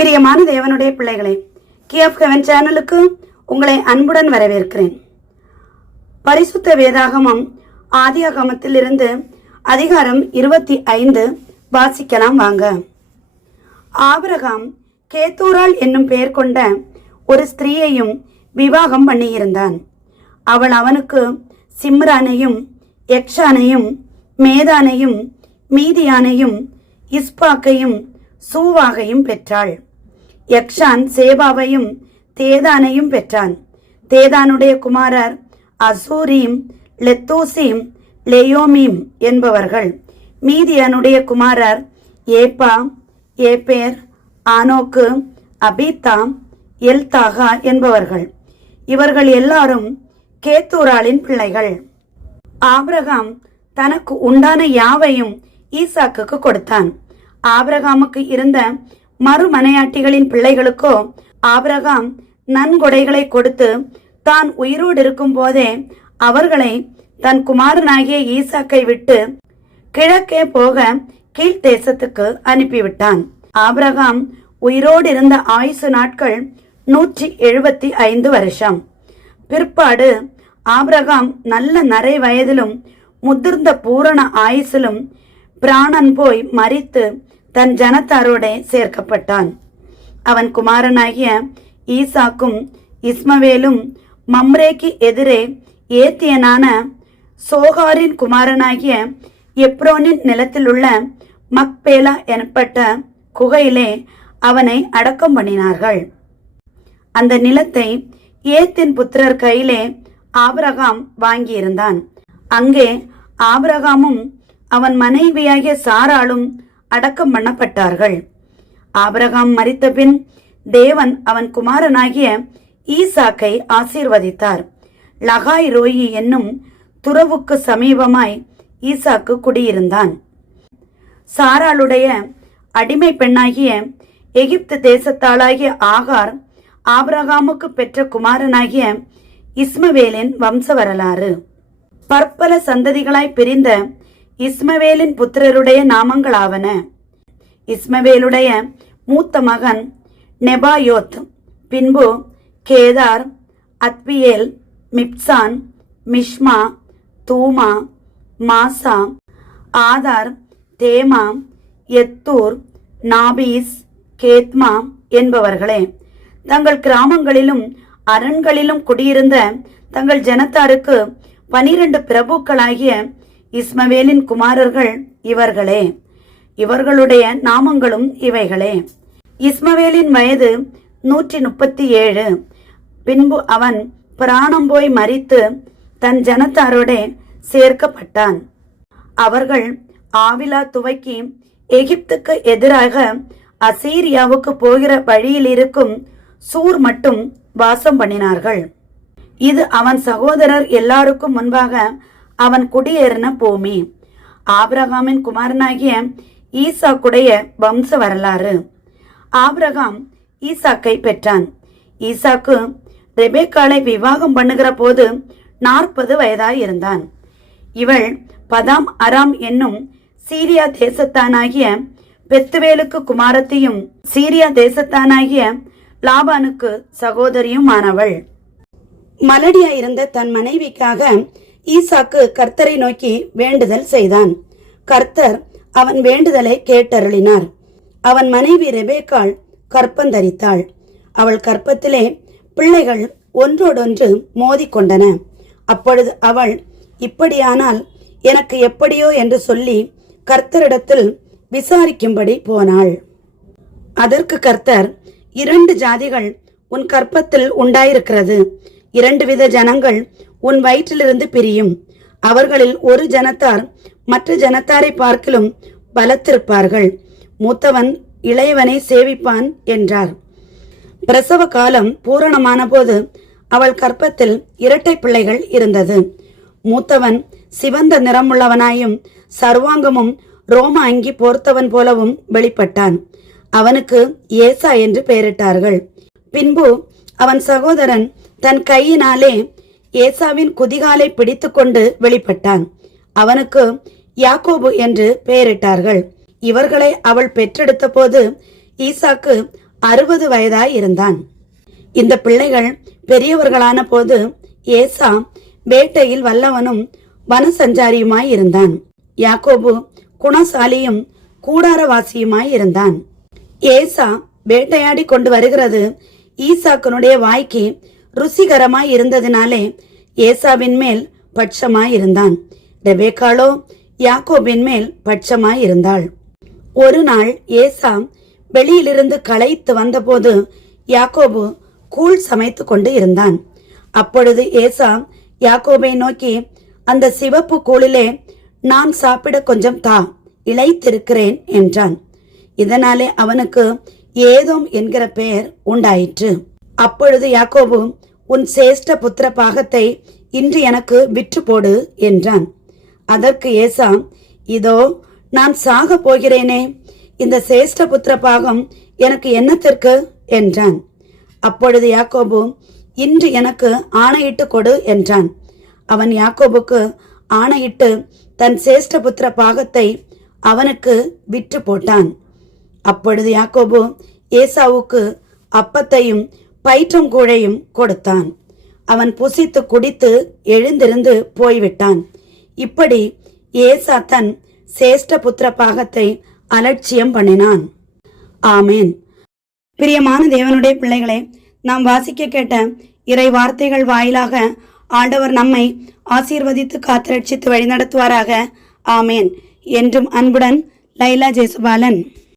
பிரியமான தேவனுடைய பிள்ளைகளே கிஎஃப் ஹெவன் சேனலுக்கு உங்களை அன்புடன் வரவேற்கிறேன். பரிசுத்த வேதாகமம் ஆதியாகமத்திலிருந்து அதிகாரம் இருபத்தி ஐந்து வாசிக்கலாம் வாங்க. ஆபிரகாம் கேத்தூரால் என்னும் பெயர் கொண்ட ஒரு ஸ்திரீயையும் விவாகம் பண்ணியிருந்தான். அவள் அவனுக்கு சிம்ரானையும் எக்ஷானையும் மேதானையும் மீதியானையும் இஸ்பாக்கையும் சூவாகையும் பெற்றாள். யக்ஷான் சேபாவையும் தேதானையும் பெற்றான். தேதானுடைய குமாரர் அசூரீம் லெத்தூசீம் லெயோமீம் என்பவர்கள். மீதியானுடைய குமாரர் ஏப்பா ஏபேர் ஆனோக்கு அபித்தாம் எல்தாகா என்பவர்கள். இவர்கள் எல்லாரும் கேத்தூராளின் பிள்ளைகள். ஆப்ரகாம் தனக்கு உண்டான யாவையும் ஈசாக்குக்கு கொடுத்தான். ஆப்ரகாமுக்கு இருந்த மறுமனையாட்டிகளின் பிள்ளைகளுக்கோ ஆபிரகாம் நன்கொடைகளை கொடுத்து தான் உயிரோடு இருக்கும் போதே அவர்களை தன் குமாரனாகிய ஈசாக்கை விட்டு கிழக்கே போக கீழ்த்தேசத்துக்கு அனுப்பிவிட்டான். ஆபிரகாம் உயிரோடு இருந்த ஆயுசு நாட்கள் நூற்றி எழுபத்தி ஐந்து வருஷம். பிற்பாடு ஆபிரகாம் நல்ல நரை வயதிலும் முதிர்ந்த பூரண ஆயுசிலும் பிராணன் போய் மறித்து தன் ஜனத்தாரோட சேர்க்கப்பட்டான். அவன் குமாரனாகிய ஈசாக்கும் இஸ்மவேலும் மம்ரேக்கு எதிரே ஏத்தியனான சோகாரின் குமாரனாகிய எப்ரோனின் நிலத்திலுள்ள மக்பேலா எனப்பட்ட குகையிலே அவனை அடக்கம் பண்ணினார்கள். அந்த நிலத்தை ஏத்தின் புத்திரர் கையிலே ஆபிரகாம் வாங்கியிருந்தான். அங்கே ஆபிரகாமும் அவன் மனைவியாகிய சாராளும் அடக்கம் பண்ணப்பட்டார்கள். ஆபிரகாம் மரித்தபின் தேவன் அவன் குமாரனாகிய ஈசாக்கை ஆசீர்வதித்தார். லகாய் ரோயி என்னும் துறவுக்கு சமீபமாய் ஈசாக்கு குடியிருந்தான். சாராளுடைய அடிமை பெண்ணாகிய எகிப்து தேசத்தாளாகிய ஆகார் ஆபிரகாமுக்கு பெற்ற குமாரனாகிய இஸ்மவேலின் வம்ச வரலாறு. பற்பல சந்ததிகளாய் பிரிந்த இஸ்மவேலின் புத்திரருடைய நாமங்களாவன. இஸ்மவேலுடைய மூத்த மகன் நெபாயோத் பின்பு கேதார் அத்பியேல் மிப்சான் மிஷ்மா தூமா மாசா ஆதார் தேமா எத்தூர் நாபீஸ் கேத்மா என்பவர்களே. தங்கள் கிராமங்களிலும் அரண்களிலும் குடியிருந்த தங்கள் ஜனத்தாருக்கு பனிரெண்டு பிரபுக்களாகிய இஸ்மவேலின் குமாரர்கள் இவர்களே. இவர்களுடைய நாமங்களும் இவைகளே. இஸ்மவேலின் வயது நூற்றி முப்பத்தி ஏழு பின்பு அவன் பிராணம் போய் மறித்து தன் ஜனத்தாரோட சேர்க்கப்பட்டான். அவர்கள் ஆவிலா துவக்கி எகிப்துக்கு எதிராக அசீரியாவுக்கு போகிற வழியில் இருக்கும் சூர் மட்டும் வாசம் பண்ணினார்கள். இது அவன் சகோதரர் எல்லாருக்கும் முன்பாக அவன் குடியேறின பூமி. ஆபிரகாமின் குமாரனாகிய ஈசாக்குடைய வம்ச வரலாறு. ஆபிரகாம் ஈசாக்கை பெற்றான். ஈசாக்கு ரெபேக்காலை விவாகம் பண்ணுகிற போது நாற்பது வயதாய் இருந்தான். இவள் பதாம் அராம் என்னும் சீரியா தேசத்தானாகிய பெத்துவேலுக்கு குமாரத்தையும் சீரியா தேசத்தானாகிய லாபானுக்கு சகோதரியும் ஆனவள் மலடியா இருந்த தன் மனைவிக்காக ஈசாக்கு கர்த்தரை நோக்கி வேண்டுதல் செய்தான். கர்த்தர் அவன் வேண்டுதலை கேட்டருளினார். அவன் மனைவி ரெபேக்காள் கற்பந்தரித்தாள் அவள் கற்பத்திலே பிள்ளைகள் ஒன்றோடொன்று மோதிக்கொண்டன. அப்பொழுது அவள் இப்படியானால் எனக்கு எப்படியோ என்று சொல்லி கர்த்தரிடத்தில் விசாரிக்கும்படி போனாள். அதற்கு கர்த்தர் இரண்டு ஜாதிகள் உன் கற்பத்தில் உண்டாயிருக்கிறது. இரண்டு வித ஜனங்கள் உன் வயிற்றிலிருந்து பிரியும். அவர்களில் ஒரு ஜனத்தார் மற்ற ஜனத்தாரை பார்க்கிலும் பலத்திருப்பார்கள். மூத்தவன் இளையவனை சேவிப்பான் என்றார். பிரசவ காலம் பூரணமான போது அவள் கற்பத்தில் இரட்டை பிள்ளைகள் இருந்தது. மூத்தவன் சிவந்த நிறமுள்ளவனாயும் சர்வாங்கமும் ரோம அங்கி போர்த்தவன் போலவும் வெளிப்பட்டான். அவனுக்கு ஏசா என்று பெயரிட்டார்கள். பின்பு அவன் சகோதரன் தன் கையினாலே ஏசாவின் குதிகாலை பிடித்துக்கொண்டு வெளிப்பட்டான். அவனுக்கு யாக்கோபு என்று பெயரிட்டார்கள். இவர்களை அவள் பெற்றெடுத்த போது ஈசாக்கு அறுபது வயதாய் இருந்தான். இந்த பிள்ளைகள் பெரியவர்களான போது ஏசா வேட்டையில் வல்லவனும் வனசஞ்சாரியுமாய் இருந்தான். யாக்கோபு குணசாலியும் கூடாரவாசியுமாய் இருந்தான். ஏசா வேட்டையாடி கொண்டு வருகிறது ஈசாக்கனுடைய வாய்க்கு ருசிகரமாய் இருந்ததினாலே ஏசாவின் மேல் பட்சமாய் இருந்தான். ரெபேக்காளோ யாக்கோபின் மேல் பட்சமாய் இருந்தாள். ஒரு நாள் ஏசா வெளியிலிருந்து களைத்து வந்தபோது யாக்கோபு கூழ் சமைத்து கொண்டு இருந்தான். அப்பொழுது ஏசா யாக்கோபை நோக்கி அந்த சிவப்பு கூழிலே நான் சாப்பிட கொஞ்சம் தா இழைத்திருக்கிறேன் என்றான். இதனாலே அவனுக்கு ஏதோம் என்கிற பெயர் உண்டாயிற்று. அப்பொழுது யாக்கோபு உன் சேஷ்ட புத்திர பாகத்தை இன்று எனக்கு விற்று போடு என்றான். அதற்கு ஏசா இதோ நான் சாக போகிறேனே இந்த சேஷ்ட புத்திர பாகம் எனக்கு என்னத்திற்கு? என்றான். அப்பொழுது யாக்கோபு இன்று எனக்கு ஆணையிட்டு கொடு என்றான். அவன் யாக்கோபுக்கு ஆணையிட்டு தன் சேஷ்ட புத்திர பாகத்தை அவனுக்கு விற்று போட்டான். அப்பொழுது யாக்கோபு ஏசாவுக்கு அப்பத்தையும் பயிற்றங்கூழையும் கொடுத்தான். அவன் புசித்து குடித்து எழுந்திருந்து போய்விட்டான். இப்படி ஏசா தன் சேஷ்ட புத்திர பாகத்தை அலட்சியம் பண்ணினான். ஆமேன். பிரியமான தேவனுடைய பிள்ளைகளே நாம் வாசிக்க கேட்ட இறை வார்த்தைகள் வாயிலாக ஆண்டவர் நம்மை ஆசீர்வதித்து காத்திரட்சித்து வழிநடத்துவாராக. ஆமேன். என்றும் அன்புடன் லைலா ஜெயசுபாலன்